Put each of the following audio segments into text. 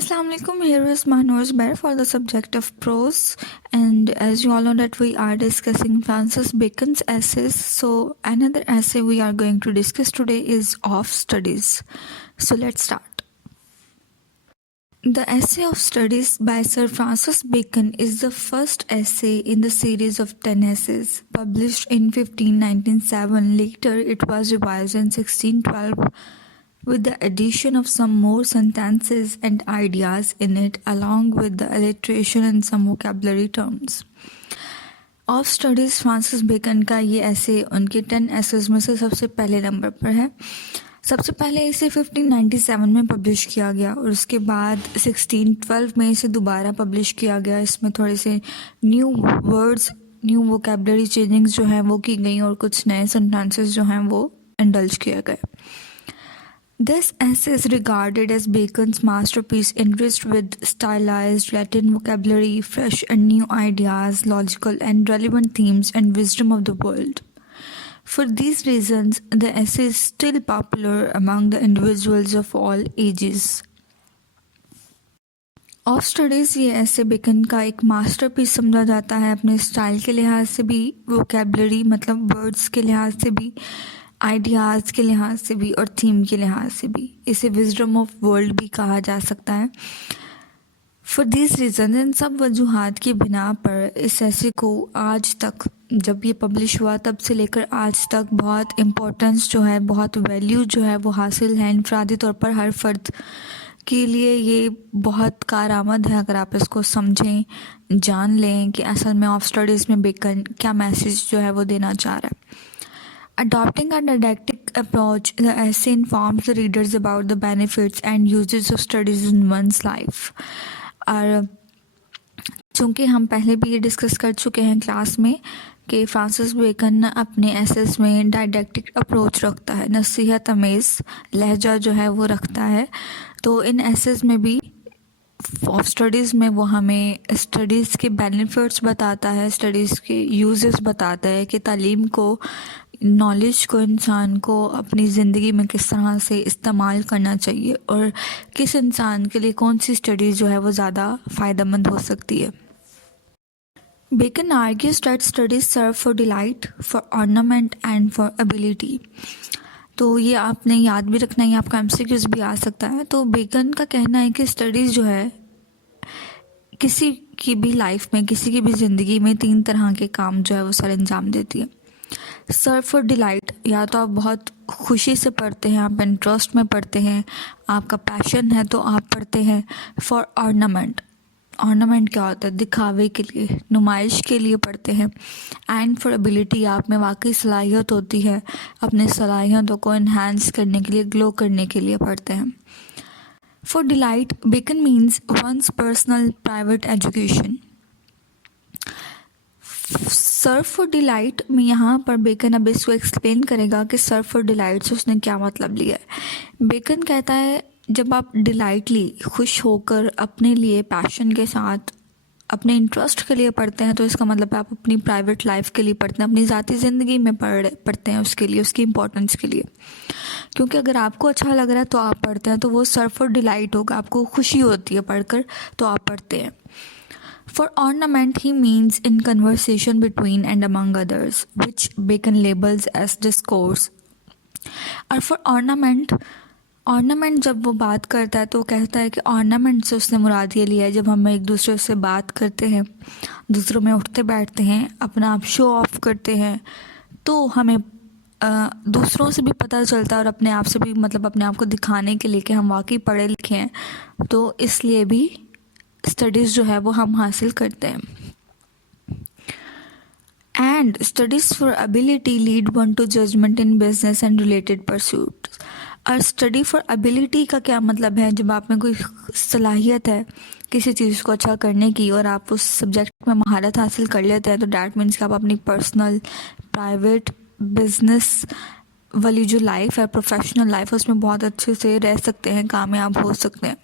Assalamu alaikum. Here is Manoj Bair for the subject of prose, and as you all know that we are discussing Francis Bacon's essays. So another essay we are going to discuss today is Of Studies. So let's start. The Essay of Studies by Sir Francis Bacon is the first essay in the series of 10 essays, published in 1597. Later it was revised in 1612 with the addition of some more sentences and ideas in it, along with the alliteration and some vocabulary terms. Of studies Francis Bacon का ये ऐसे उनके 10 essays में से सबसे पहले number पर है। सबसे पहले इसे 1597 में पब्लिश किया गया और उसके बाद 1612 में इसे दोबारा पब्लिश किया गया। इसमें थोड़े से new words, new vocabulary changings जो हैं वो की गई और कुछ नए सेंटेंसेस जो हैं वो इंडल्ज किए गए। This essay is regarded as Bacon's masterpiece, enriched with stylized Latin vocabulary, fresh and new ideas, logical and relevant themes, and wisdom of the world. For these reasons, the essay is still popular among the individuals of all ages. Of studies ये ऐसे bacon का एक masterpiece समझा जाता है, अपने style के लिहाज से भी, वोकेबलरी मतलब वर्ड्स के लिहाज से भी, आइडियाज़ के लिहाज से भी और थीम के लिहाज से भी। इसे विजडम ऑफ वर्ल्ड भी कहा जा सकता है। फॉर दिस रीज़न, इन सब वजूहात की बिना पर इस ऐसे को आज तक, जब ये पब्लिश हुआ तब से लेकर आज तक बहुत इम्पोर्टेंस जो है, बहुत वैल्यू जो है वो हासिल है। इनफरादी तौर पर हर फर्द के लिए ये बहुत कारआमद है अगर आप इसको समझें, जान लें कि असल में ऑफ स्टडीज़ में बेकन क्या मैसेज जो है वो देना चाह रहा है। Adopting a didactic approach, the essay informs the readers about the benefits and uses of studies in one's life. और चूँकि हम पहले भी ये डिस्कस कर चुके हैं क्लास में कि फ्रांसिस बेकन अपने एसेस में डायडेक्टिक अप्रोच रखता है, नसीहत अमेज़ लहजा जो है वो रखता है। तो इन एसेस में भी ऑफ स्टडीज़ में वो हमें स्टडीज़ के बेनिफिट्स बताता है, स्टडीज़ के यूजेस बताता है कि तालीम को, नॉलेज को इंसान को अपनी ज़िंदगी में किस तरह से इस्तेमाल करना चाहिए और किस इंसान के लिए कौन सी स्टडीज़ जो है वो ज़्यादा फ़ायदेमंद हो सकती है। Bacon argues that studies serve for delight, for ornament and for ability. तो ये आपने याद भी रखना है, आपका एमसीक्यूज भी आ सकता है। तो बेकन का कहना है कि स्टडीज़ जो है किसी की भी लाइफ में, किसी की भी ज़िंदगी में 3 तरह के काम जो है वो सर अंजाम देती है। सर्व फॉर डिलाइट, या तो आप बहुत खुशी से पढ़ते हैं, आप इंटरेस्ट में पढ़ते हैं, आपका पैशन है तो आप पढ़ते हैं। फॉर ऑर्नामेंट, ऑर्नामेंट क्या होता है? दिखावे के लिए, नुमाइश के लिए पढ़ते हैं। एंड फॉर एबिलिटी, आप में वाकई सलाहियत होती है, अपने सलाहियतों को इन्हांस करने के लिए, ग्लो करने के लिए पढ़ते हैं। For delight, Bacon means one's personal private education. Serve for delight में यहाँ पर बेकन अब इसको एक्सप्लेन करेगा कि सर्व फॉर डिलाइट से उसने क्या मतलब लिया है। बेकन कहता है जब आप डिलाइटली, खुश होकर, अपने लिए पैशन के साथ, अपने इंटरेस्ट के लिए पढ़ते हैं, तो इसका मतलब आप अपनी प्राइवेट लाइफ के लिए पढ़ते हैं, अपनी ज़ाती ज़िंदगी में पढ़ते हैं, उसके लिए, उसकी इम्पोर्टेंस के लिए। क्योंकि अगर आपको अच्छा लग रहा है तो आप पढ़ते हैं, तो वो सर्व फॉर डिलाइट होगा, आपको खुशी होती है पढ़कर तो आप पढ़ते हैं। For ornament, he means in conversation between and among others, which Bacon labels as discourse. और for ornament, ornament जब वो बात करता है तो कहता है कि ornament से उसने मुराद ये लिया है जब हम एक दूसरे से बात करते हैं, दूसरों में उठते बैठते हैं, अपना आप शो ऑफ करते हैं, तो हमें दूसरों से भी पता चलता है और अपने आप से भी, मतलब अपने आप को दिखाने के लिए कि हम वाकई पढ़े लिखे हैं, तो इसलिए भी स्टडीज़ जो है वो हम हासिल करते हैं। And studies for ability lead one to judgement in business and related pursuits. और स्टडी फॉर एबिलिटी का क्या मतलब है? जब आप में कोई सलाहियत है किसी चीज़ को अच्छा करने की और आप उस सब्जेक्ट में महारत हासिल कर लेते हैं, तो डैट मीन्स कि आप अपनी पर्सनल, प्राइवेट, बिजनेस वाली जो लाइफ है, प्रोफेशनल लाइफ है, उसमें बहुत अच्छे से रह सकते हैं, कामयाब हो सकते हैं।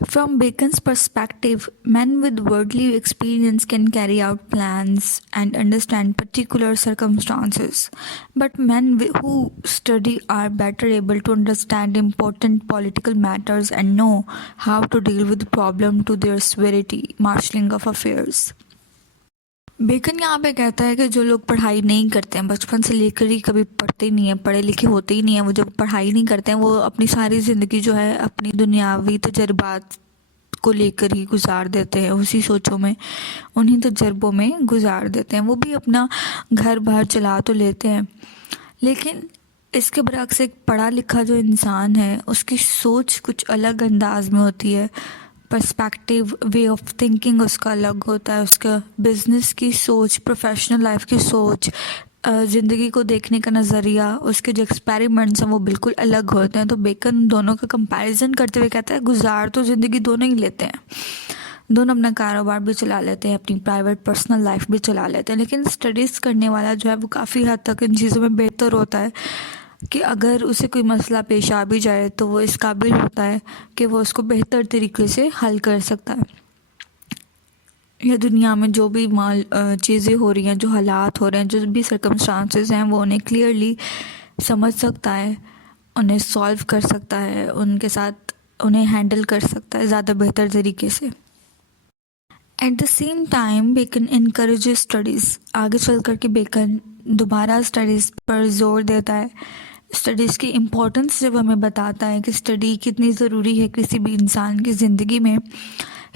From Bacon's perspective, men with worldly experience can carry out plans and understand particular circumstances, but men who study are better able to understand important political matters and know how to deal with problem to their severity, marshalling of affairs. Bacon यहाँ पे कहता है कि जो लोग पढ़ाई नहीं करते हैं, बचपन से लेकर ही कभी पढ़ते नहीं हैं, पढ़े लिखे होते ही नहीं हैं, वो जब पढ़ाई नहीं करते हैं वो अपनी सारी ज़िंदगी जो है अपनी दुनियावी तजर्बात को लेकर ही गुजार देते हैं, उसी सोचों में, उन्हीं तजर्बों में गुजार देते हैं। वो भी अपना घर बाहर चला तो लेते हैं, लेकिन इसके बरक्स एक पढ़ा लिखा जो इंसान है उसकी सोच कुछ अलग अंदाज में होती है, पर्सपेक्टिव, वे ऑफ थिंकिंग उसका अलग होता है, उसका बिजनेस की सोच, प्रोफेशनल लाइफ की सोच, ज़िंदगी को देखने का नज़रिया, उसके जो एक्सपेरिमेंट्स हैं वो बिल्कुल अलग होते हैं। तो बेकन दोनों का कंपैरिजन करते हुए कहता है गुजार तो ज़िंदगी दोनों ही लेते हैं, दोनों अपना कारोबार भी चला लेते हैं, अपनी प्राइवेट पर्सनल लाइफ भी चला लेते हैं, लेकिन स्टडीज़ करने वाला जो है वो काफ़ी हद तक इन चीज़ों में बेहतर होता है कि अगर उसे कोई मसला पेश आ भी जाए तो वो इस काबिल होता है कि वो उसको बेहतर तरीके से हल कर सकता है। या दुनिया में जो भी चीज़ें हो रही हैं, जो हालात हो रहे हैं, जो भी सर्कमस्टांसेस हैं, वो उन्हें क्लियरली समझ सकता है, उन्हें सॉल्व कर सकता है, उनके साथ उन्हें हैंडल कर सकता है ज़्यादा बेहतर तरीके से। At the same time Bacon encourages studies. आगे चल कर के बेकन दोबारा स्टडीज़ पर जोर देता है, स्टडीज़ की इम्पोर्टेंस जब हमें बताता है कि स्टडी कितनी ज़रूरी है किसी भी इंसान की ज़िंदगी में।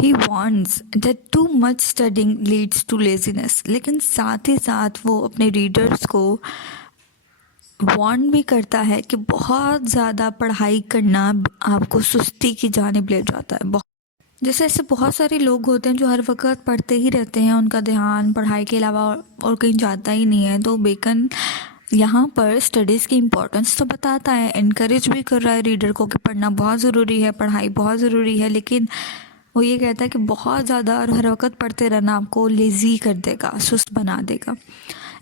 He wants that too much studying leads to laziness, लेकिन साथ ही साथ वो अपने रीडर्स को वार्न भी करता है कि बहुत ज़्यादा पढ़ाई करना आपको सुस्ती की जानिब ले जाता है। जैसे ऐसे बहुत सारे लोग होते हैं जो हर वक्त पढ़ते ही रहते हैं, उनका ध्यान पढ़ाई के अलावा और कहीं जाता ही नहीं है। तो बेकन यहाँ पर स्टडीज़ की इम्पोर्टेंस तो बताता है, इनकरेज भी कर रहा है रीडर को कि पढ़ना बहुत ज़रूरी है, पढ़ाई बहुत ज़रूरी है, लेकिन वो ये कहता है कि बहुत ज़्यादा और हर वक्त पढ़ते रहना आपको लेज़ी कर देगा, सुस्त बना देगा।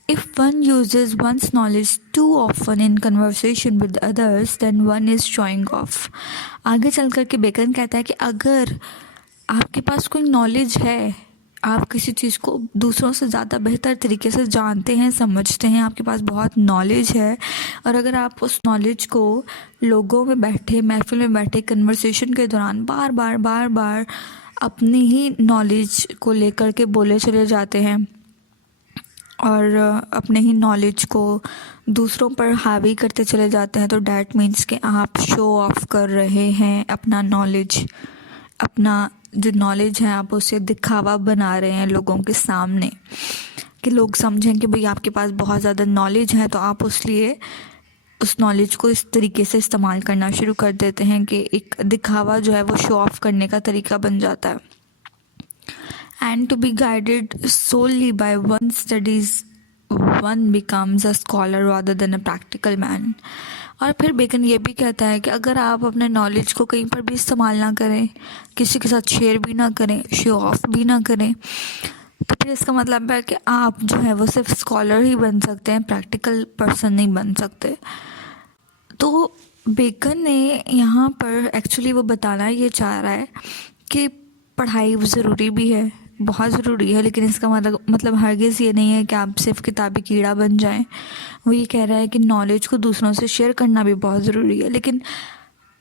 If one uses one's knowledge too often in conversation with others, then one is showing off. आगे चल कर के बेकन कहता है कि अगर आपके पास कोई नॉलेज है, आप किसी चीज़ को दूसरों से ज़्यादा बेहतर तरीके से जानते हैं, समझते हैं, आपके पास बहुत नॉलेज है, और अगर आप उस नॉलेज को लोगों में बैठे, महफिल में बैठे, कन्वर्सेशन के दौरान बार बार अपनी ही नॉलेज को लेकर के बोले चले जाते हैं और अपने ही नॉलेज को दूसरों पर हावी करते चले जाते हैं, तो डैट मीन्स कि आप शो ऑफ कर रहे हैं अपना नॉलेज, अपना जो नॉलेज है आप उसे दिखावा बना रहे हैं लोगों के सामने, कि लोग समझें कि भाई आपके पास बहुत ज़्यादा नॉलेज है, तो आप उस नॉलेज को इस तरीके से इस्तेमाल करना शुरू कर देते हैं कि एक दिखावा जो है वो शो ऑफ करने का तरीका बन जाता है। And to be guided solely by one's studies, one becomes a scholar rather than a practical man. और फिर बेकन ये भी कहता है कि अगर आप अपने नॉलेज को कहीं पर भी इस्तेमाल ना करें, किसी के साथ शेयर भी ना करें, शो ऑफ भी ना करें, तो फिर इसका मतलब है कि आप जो है वो सिर्फ स्कॉलर ही बन सकते हैं, प्रैक्टिकल पर्सन नहीं बन सकते। तो बेकन ने यहाँ पर एक्चुअली वो बताना ये चाह रहा है कि पढ़ाई ज़रूरी भी है, बहुत ज़रूरी है, लेकिन इसका मतलब हरगिज़ ये नहीं है कि आप सिर्फ किताबी कीड़ा बन जाएं। वो ये कह रहा है कि नॉलेज को दूसरों से शेयर करना भी बहुत ज़रूरी है, लेकिन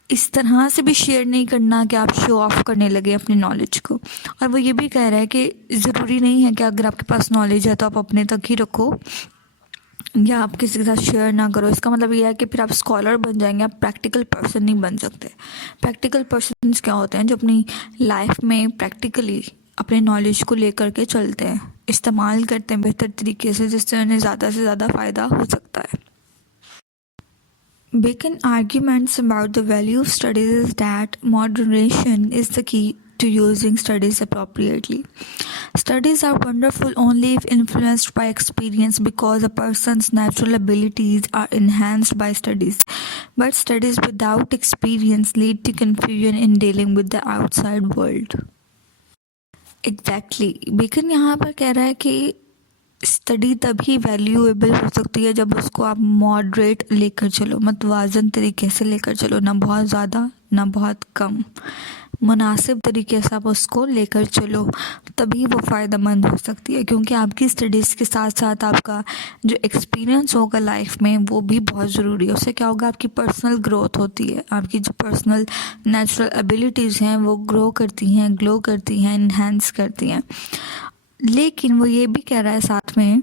इस तरह से भी शेयर नहीं करना कि आप शो ऑफ करने लगे अपनी नॉलेज को। और वो ये भी कह रहा है कि ज़रूरी नहीं है कि अगर आपके पास नॉलेज है तो आप अपने तक ही रखो या आप किसी के साथ शेयर ना करो। इसका मतलब यह है कि फिर आप स्कॉलर बन जाएंगे, आप प्रैक्टिकल पर्सन नहीं बन सकते। प्रैक्टिकल पर्सन्स क्या होते हैं? जो अपनी लाइफ में प्रैक्टिकली अपने नॉलेज को लेकर के चलते हैं, इस्तेमाल करते हैं बेहतर तरीके से, जिससे उन्हें ज़्यादा से ज़्यादा फ़ायदा हो सकता है। Bacon arguments about the value of studies is that moderation is the key to using studies appropriately. Studies are wonderful only if influenced by experience, because a person's natural abilities are enhanced by studies. But studies without experience lead to confusion in dealing with the outside world. Exactly. Bacon यहाँ पर कह रहा है कि study तभी valuable हो सकती है जब उसको आप मॉडरेट लेकर चलो, मतवाजन तरीके से लेकर चलो, ना बहुत ज़्यादा ना बहुत कम, मुनासिब तरीके से आप उसको लेकर चलो, तभी वो फ़ायदेमंद हो सकती है। क्योंकि आपकी स्टडीज़ के साथ साथ आपका जो एक्सपीरियंस होगा लाइफ में वो भी बहुत ज़रूरी है। उससे क्या होगा, आपकी पर्सनल ग्रोथ होती है, आपकी जो पर्सनल नेचुरल एबिलिटीज़ हैं वो ग्रो करती हैं, ग्लो करती हैं, इन्हेंस करती हैं। लेकिन वो ये भी कह रहा है साथ में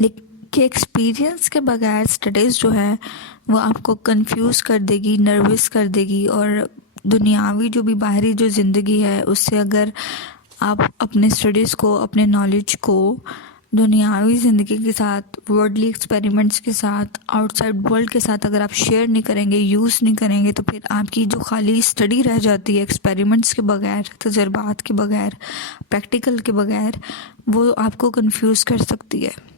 कि एक्सपीरियंस के बगैर स्टडीज़ जो है वो आपको कंफ्यूज कर देगी, नर्वस कर देगी, और दुनियावी जो भी बाहरी जो ज़िंदगी है उससे अगर आप अपने स्टडीज़ को, अपने नॉलेज को दुनियावी ज़िंदगी के साथ, वर्ल्डली एक्सपेरिमेंट्स के साथ, आउटसाइड वर्ल्ड के साथ अगर आप शेयर नहीं करेंगे, यूज़ नहीं करेंगे, तो फिर आपकी जो खाली स्टडी रह जाती है एक्सपेरिमेंट्स के बगैर, तजर्बात के बगैर, प्रैक्टिकल के बगैर, वो आपको कंफ्यूज कर सकती है।